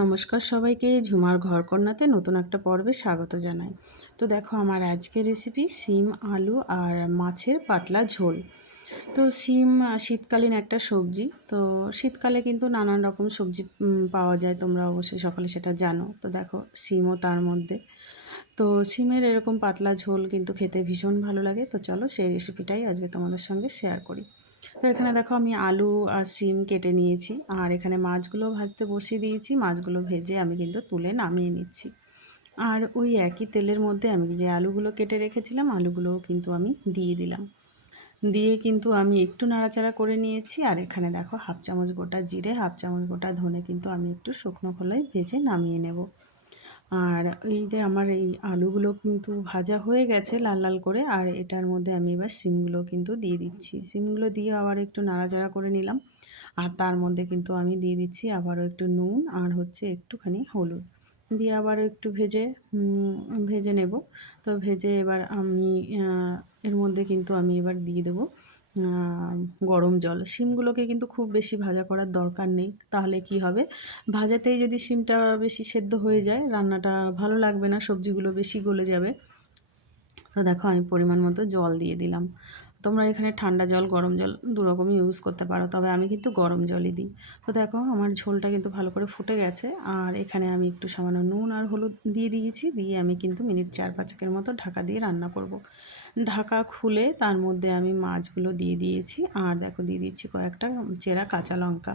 নমস্কার সবাইকে, ঝুমার ঘরকন্নাতে নতুন একটা পর্বে স্বাগত জানাই। তো দেখো, আমার আজকের রেসিপি শিম আলু আর মাছের পাতলা ঝোল। তো শিম শীতকালীন একটা সবজি। তো শীতকালে কিন্তু নানান রকম সবজি পাওয়া যায়, তোমরা অবশ্যই সকলে সেটা জানো। তো দেখো, শিমও তার মধ্যে। তো শিমের এরকম পাতলা ঝোল কিন্তু খেতে ভীষণ ভালো লাগে। তো চলো সেই রেসিপিটাই আজকে তোমাদের সঙ্গে শেয়ার করি। তো এখানে দেখো, আমি আলু আর শিম কেটে নিয়েছি, আর এখানে মাছগুলো ভাজতে বসিয়ে দিয়েছি। মাছগুলো ভেজে আমি কিন্তু তুলে নামিয়ে নিচ্ছি। আর ওই একই তেলের মধ্যে আমি যে আলুগুলো কেটে রেখেছিলাম, আলুগুলোও কিন্তু আমি দিয়ে দিলাম। দিয়ে কিন্তু আমি একটু নাড়াচাড়া করে নিয়েছি। আর এখানে দেখো, হাফ চামচ গোটা জিরে, হাফ চামচ গোটা ধনে কিন্তু আমি একটু শুকনো খোলায় ভেজে নামিয়ে নেব। আর এই যে আমার এই আলুগুলো কিন্তু ভাজা হয়ে গেছে লাল লাল করে। আর এটার মধ্যে আমি এবার শিমগুলো কিন্তু দিয়ে দিচ্ছি। শিমগুলো দিয়ে আবার একটু নাড়াচাড়া করে নিলাম। আর তার মধ্যে কিন্তু আমি দিয়ে দিচ্ছি আবারও একটু নুন আর হচ্ছে একটুখানি হলুদ দিয়ে আবারও একটু ভেজে নেব। তো ভেজে এবার আমি এর মধ্যে কিন্তু আমি এবার দিয়ে দেবো গরম জল। শিমগুলোকে কিন্তু খুব বেশি ভাজা করার দরকার নেই, তাহলে কি হবে, ভাজাতেই যদি শিমটা বেশি সেদ্ধ হয়ে যায় রান্নাটা ভালো লাগবে না, সবজিগুলো বেশি গলে যাবে। তো দেখো, আমি পরিমাণ মতো জল দিয়ে দিলাম। তোমরা এখানে ঠান্ডা জল গরম জল দু রকমই ইউজ করতে পারো, তবে আমি কিন্তু গরম জলই দিই। তো দেখো, আমার ঝোলটা কিন্তু ভালো করে ফুটে গেছে। আর এখানে আমি একটু সামান্য নুন আর হলুদ দিয়ে দিয়েছি। দিয়ে আমি কিন্তু মিনিট 4-5 মতো ঢাকা দিয়ে রান্না করব। ঢাকা খুলে তার মধ্যে আমি মাছগুলো দিয়ে দিয়েছি। আর দেখো, দিয়ে দিচ্ছি কয়েকটা চেরা কাঁচা লঙ্কা।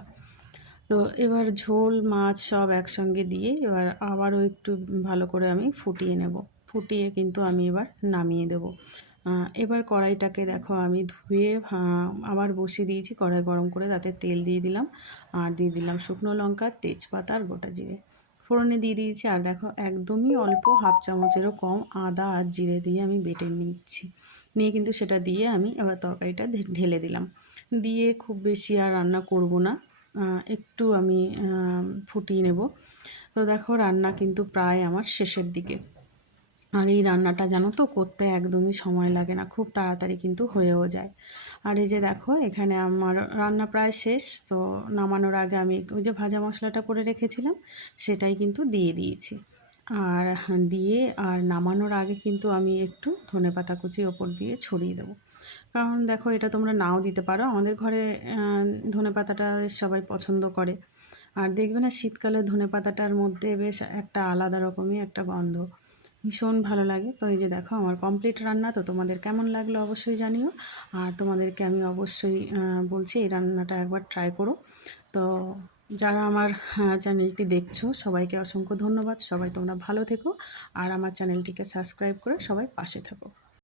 তো এবার ঝোল মাছ সব একসঙ্গে দিয়ে এবার আবারও একটু ভালো করে আমি ফুটিয়ে নেব। ফুটিয়ে কিন্তু আমি এবার নামিয়ে দেব। এবার কড়াইটাকে দেখো, আমি ধুয়ে আবার বসিয়ে দিয়েছি। কড়াই গরম করে তাতে তেল দিয়ে দিলাম। আর দিয়ে দিলাম শুকনো লঙ্কা, তেজপাতা আর গোটা জিরে ফোড়নে দিয়ে দিয়েছি। আর দেখো, একদমই অল্প হাফ চামচেরও কম আদা আর জিরে দিয়ে আমি বেটে নিচ্ছি। নিয়ে কিন্তু সেটা দিয়ে আমি এবার তরকারিটা ঢেলে দিলাম। দিয়ে খুব বেশি আর রান্না করব না, একটু আমি ফুটিয়ে নেব। তো দেখো, রান্না কিন্তু প্রায় আমার শেষের দিকে। আর এই রান্নাটা জানো তো, করতে একদমই সময় লাগে না, খুব তাড়াতাড়ি কিন্তু হয়েও যায়। আর এই যে দেখো, এখানে আমার রান্না প্রায় শেষ। তো নামানোর আগে আমি ওই যে ভাজা মশলাটা করে রেখেছিলাম, সেটাই কিন্তু দিয়ে দিয়েছি। আর দিয়ে আর নামানোর আগে কিন্তু আমি একটু ধনেপাতা কুচি ওপর দিয়ে ছড়িয়ে দেবো। কারণ দেখো, এটা তোমরা নাও দিতে পারো, আমাদের ঘরে ধনেপাতাটা সবাই পছন্দ করে। আর দেখবে না, শীতকালে ধনেপাতাটার মধ্যে বেশ একটা আলাদা রকমই একটা গন্ধ, ভীষণ ভালো লাগে। তো এই যে দেখো, আমার কমপ্লিট রান্না। তো তোমাদের কেমন লাগলো অবশ্যই জানিও। আর তোমাদেরকে আমি অবশ্যই বলছি, এই রান্নাটা একবার ট্রাই করো। তো যারা আমার চ্যানেলটি দেখছো, সবাইকে অসংখ্য ধন্যবাদ। সবাই তোমরা ভালো থেকো। আর আমার চ্যানেলটিকে সাবস্ক্রাইব করে সবাই পাশে থেকো।